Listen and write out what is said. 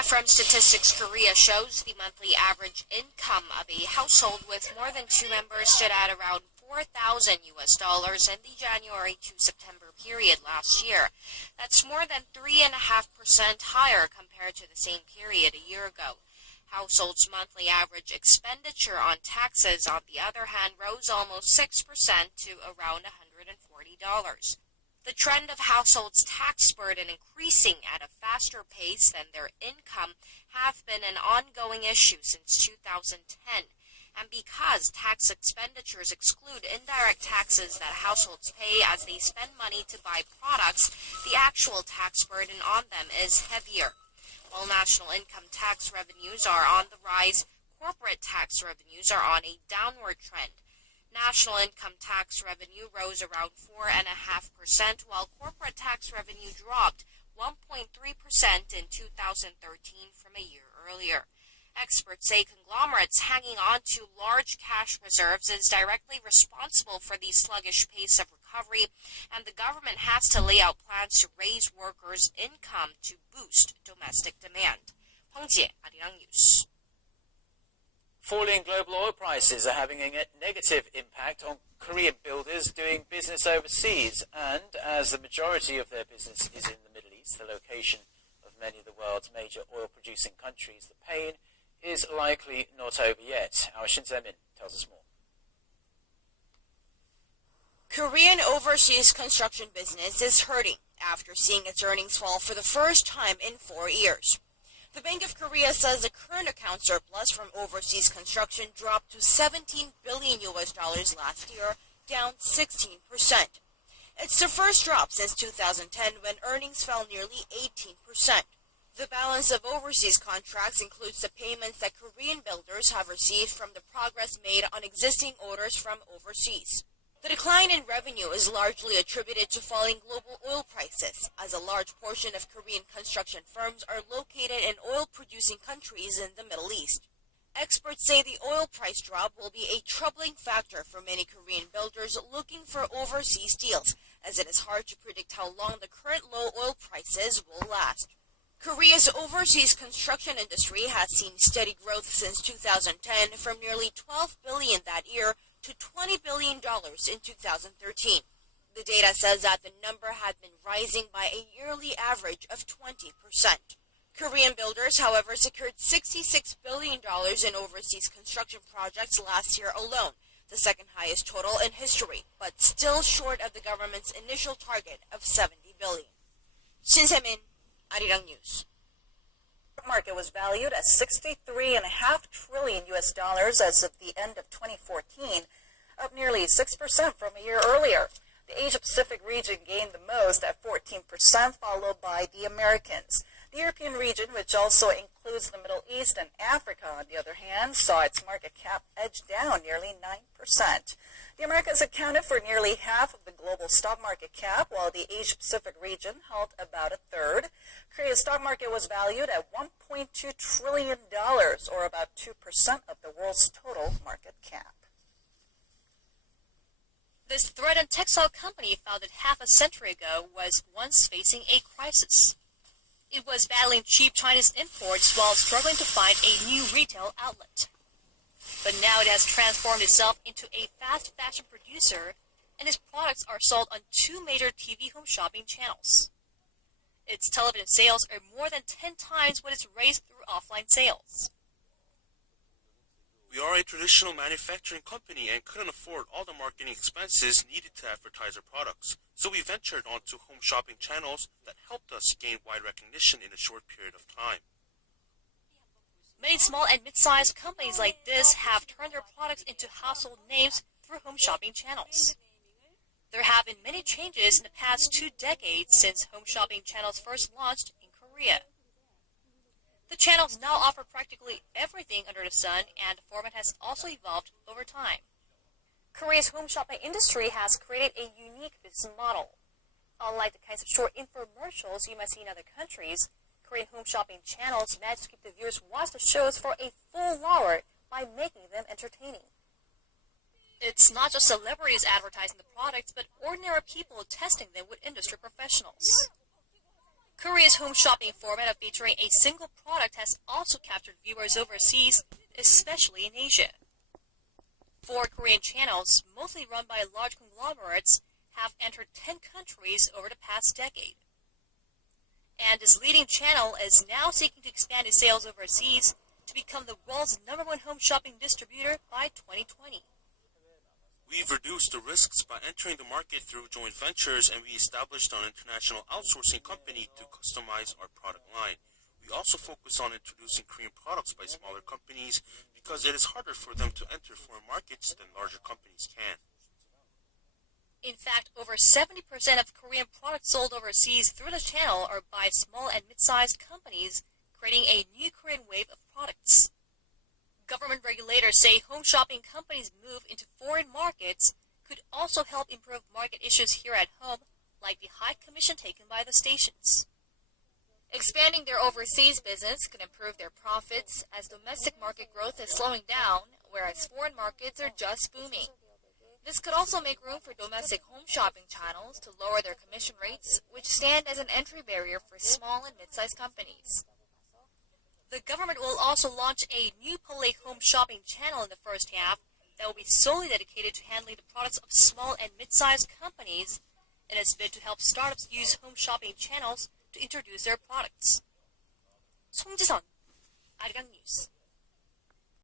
Data from Statistics Korea shows the monthly average income of a household with more than two members stood at around $4,000 in the January to September period last year. That's more than 3.5% higher compared to the same period a year ago. Households' monthly average expenditure on taxes, on the other hand, rose almost 6% to around $140. The trend of households' tax burden increasing at a faster pace than their income have been an ongoing issue since 2010. And because tax expenditures exclude indirect taxes that households pay as they spend money to buy products, the actual tax burden on them is heavier. While national income tax revenues are on the rise, corporate tax revenues are on a downward trend. National income tax revenue rose around 4.5%, while corporate tax revenue dropped 1.3% in 2013 from a year earlier. Experts say conglomerates hanging on to large cash reserves is directly responsible for the sluggish pace of recovery, and the government has to lay out plans to raise workers' income to boost domestic demand. 황지혜, 아리랑 뉴스. Falling global oil prices are having a negative impact on Korean builders doing business overseas, and as the majority of their business is in the Middle East, the location of many of the world's major oil-producing countries, the pain is likely not over yet. Our Shin Se-min tells us more. Korean overseas construction business is hurting after seeing its earnings fall for the first time in 4 years. The Bank of Korea says the current account surplus from overseas construction dropped to $17 billion last year, down 16%. It's the first drop since 2010 when earnings fell nearly 18%. The balance of overseas contracts includes the payments that Korean builders have received from the progress made on existing orders from overseas. The decline in revenue is largely attributed to falling global oil prices, as a large portion of Korean construction firms are located in oil-producing countries in the Middle East. Experts say the oil price drop will be a troubling factor for many Korean builders looking for overseas deals, as it is hard to predict how long the current low oil prices will last. Korea's overseas construction industry has seen steady growth since 2010, from nearly $12 billion that year to $20 billion in 2013. The data says that the number had been rising by a yearly average of 20%. Korean builders, however, secured $66 billion in overseas construction projects last year alone, the second highest total in history, but still short of the government's initial target of $70 billion. Shin Se-min, Arirang News. The market was valued at $63.5 trillion as of the end of 2014, up nearly 6% from a year earlier. The Asia-Pacific region gained the most at 14%, followed by the Americas. The European region, which also includes the Middle East and Africa, on the other hand, saw its market cap edge down nearly 9%. The Americas accounted for nearly half of the global stock market cap, while the Asia-Pacific region held about a third. Korea's stock market was valued at $1.2 trillion, or about 2% of the world's total market cap. This threatened textile company, founded half a century ago, was once facing a crisis. It was battling cheap Chinese imports while struggling to find a new retail outlet. But now it has transformed itself into a fast fashion producer, and its products are sold on 2 major TV home shopping channels. Its television sales are more than 10 times what it's raised through offline sales. We are a traditional manufacturing company and couldn't afford all the marketing expenses needed to advertise our products, so we ventured onto home shopping channels that helped us gain wide recognition in a short period of time. Many small and mid-sized companies like this have turned their products into household names through home shopping channels. There have been many changes in the past 2 decades since home shopping channels first launched in Korea. The channels now offer practically everything under the sun, and the format has also evolved over time. Korea's home shopping industry has created a unique business model. Unlike the kinds of short infomercials you might see in other countries, Korean home shopping channels manage to keep the viewers watch the shows for a full hour by making them entertaining. It's not just celebrities advertising the products, but ordinary people testing them with industry professionals. Korea's home shopping format of featuring a single product has also captured viewers overseas, especially in Asia. 4 Korean channels, mostly run by large conglomerates, have entered 10 countries over the past decade. And this leading channel is now seeking to expand its sales overseas to become the world's #1 home shopping distributor by 2020. We've reduced the risks by entering the market through joint ventures, and we established an international outsourcing company to customize our product line. We also focus on introducing Korean products by smaller companies because it is harder for them to enter foreign markets than larger companies can. In fact, over 70% of Korean products sold overseas through the channel are by small and mid-sized companies, creating a new Korean wave of products. Government regulators say home shopping companies' move into foreign markets could also help improve market issues here at home, like the high commission taken by the stations. Expanding their overseas business could improve their profits as domestic market growth is slowing down, whereas foreign markets are just booming. This could also make room for domestic home shopping channels to lower their commission rates, which stand as an entry barrier for small and mid-sized companies. The government will also launch a new Pole home shopping channel in the first half that will be solely dedicated to handling the products of small and mid-sized companies in its bid to help startups use home shopping channels to introduce their products. 송지선, 아리랑 뉴스.